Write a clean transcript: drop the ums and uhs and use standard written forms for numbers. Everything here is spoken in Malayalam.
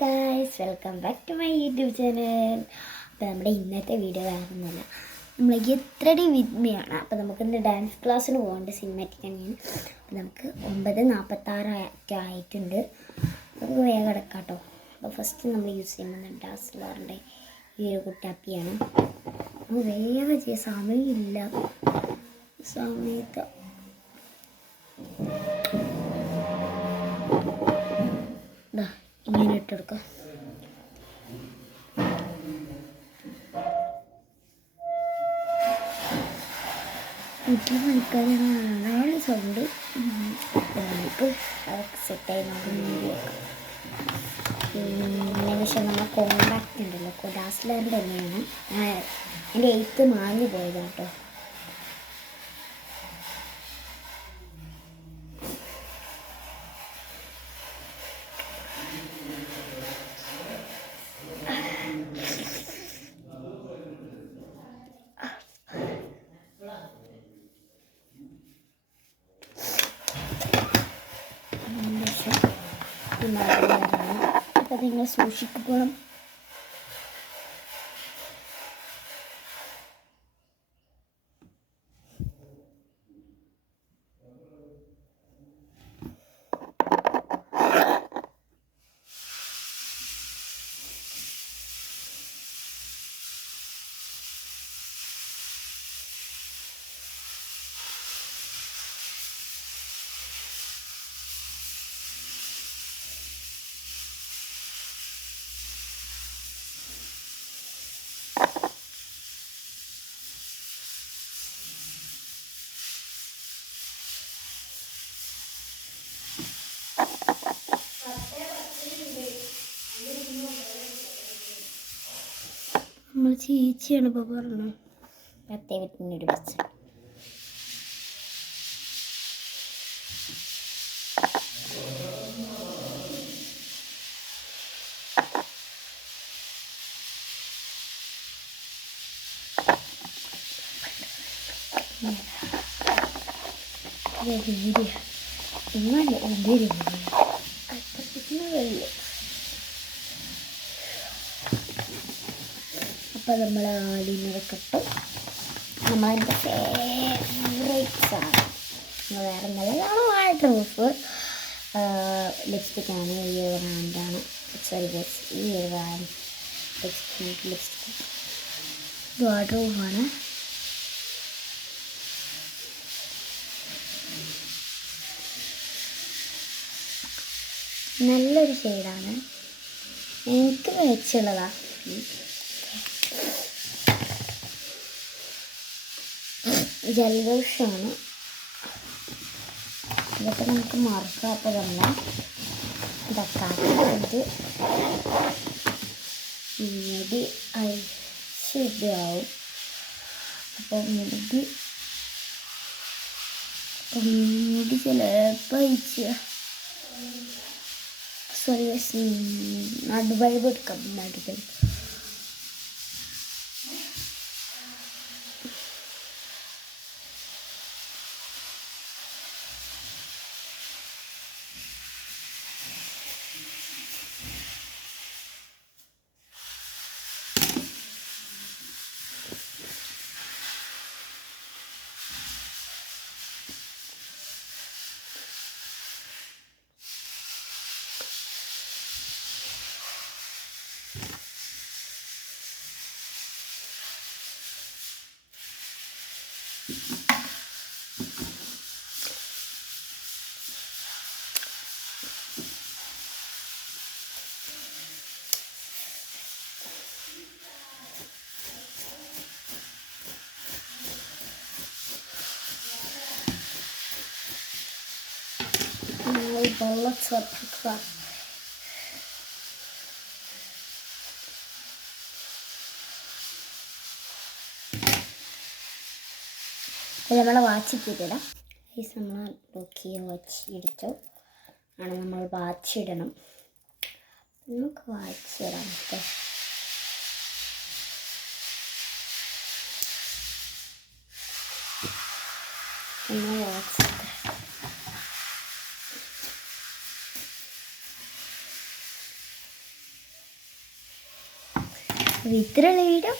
Guys welcome back to my YouTube channel. അപ്പോൾ നമ്മുടെ ഇന്നത്തെ വീഡിയോ ആകുന്നില്ല, നമ്മൾ എത്രടി വിദ്മയാണ്. അപ്പോൾ നമുക്കിന്ന് ഡാൻസ് ക്ലാസ്സിന് പോകേണ്ട സിനിമാറ്റിക് തന്നെയാണ്. അപ്പോൾ നമുക്ക് 9:46 ആയിട്ടുണ്ട്. നമുക്ക് വേഗം കിടക്കാം കേട്ടോ. അപ്പോൾ ഫസ്റ്റ് നമ്മൾ യൂസ് ചെയ്യുന്നത് ഡാസ്ലറിൻ്റെ ഈ ഒരു കുട്ടാപ്പിയാണ്. അപ്പോൾ വേഗം ചെയ്യാൻ സമയമില്ല, സമയത്ത് ഇങ്ങനെ ഇട്ടെടുക്കാം. വീട്ടിൽ പണിക്കാരാണ് സൗണ്ട്. നമുക്ക് അതൊക്കെ സെറ്റായി നോക്കാം. പിന്നെ പക്ഷേ നമ്മൾ കോണ്ടാക്റ്റ് ഉണ്ടല്ലോ, ഡാസ്ലറിൻ്റെ തന്നെയാണ്. എൻ്റെ 8 മാഞ്ഞു പോയതാണ് കേട്ടോ. അപ്പോൾ നിങ്ങൾ സൂക്ഷിക്കണം. നമ്മൾ ചേച്ചിയാണ് ഇപ്പോൾ പറഞ്ഞു 10 ബസ്. ഇങ്ങനെ കഴിയും. അപ്പോൾ നമ്മൾ ആദ്യമൊക്കെ ഇട്ട് നമ്മളതിൻ്റെ ഫേവറേറ്റ് സാധനം വേറെ നല്ലതാണ് വാട്ടർ പ്രൂഫ് ലിപ്സ്റ്റിക്കാണ്. ഈ ഒരു ബ്രാൻഡാണ്, സോറി ഗൈസ്, ഈ ഒരു ബ്രാൻഡ് ലിപ്സ്റ്റിക്ക് ഇത് വാട്ടർ പ്രൂഫാണ്. നല്ലൊരു ഷെയ്ഡാണ്, എനിക്ക് വെച്ചുള്ളതാണ്. ജലദോഷമാണ്, ഇതൊക്കെ നമുക്ക് മറക്കാത്തതല്ല. ഇതൊക്കെ മുടി ശരിയാവും. അപ്പോൾ മുടി ചിലപ്പോൾ സോറി നടുവൈബ് എടുക്കാം. നടുവൈബ് വെള്ളം ചേർക്കുക. നമ്മളെ വാച്ചിട്ടിടാം. ഈ നമ്മൾ നോക്കിയ വാച്ച് എടുത്തു ആണ് നമ്മൾ വാച്ചിടണം. നമുക്ക് വാച്ചിടാം. വാച്ച് അപ്പോൾ ഇത്രയുള്ള വീഡിയോ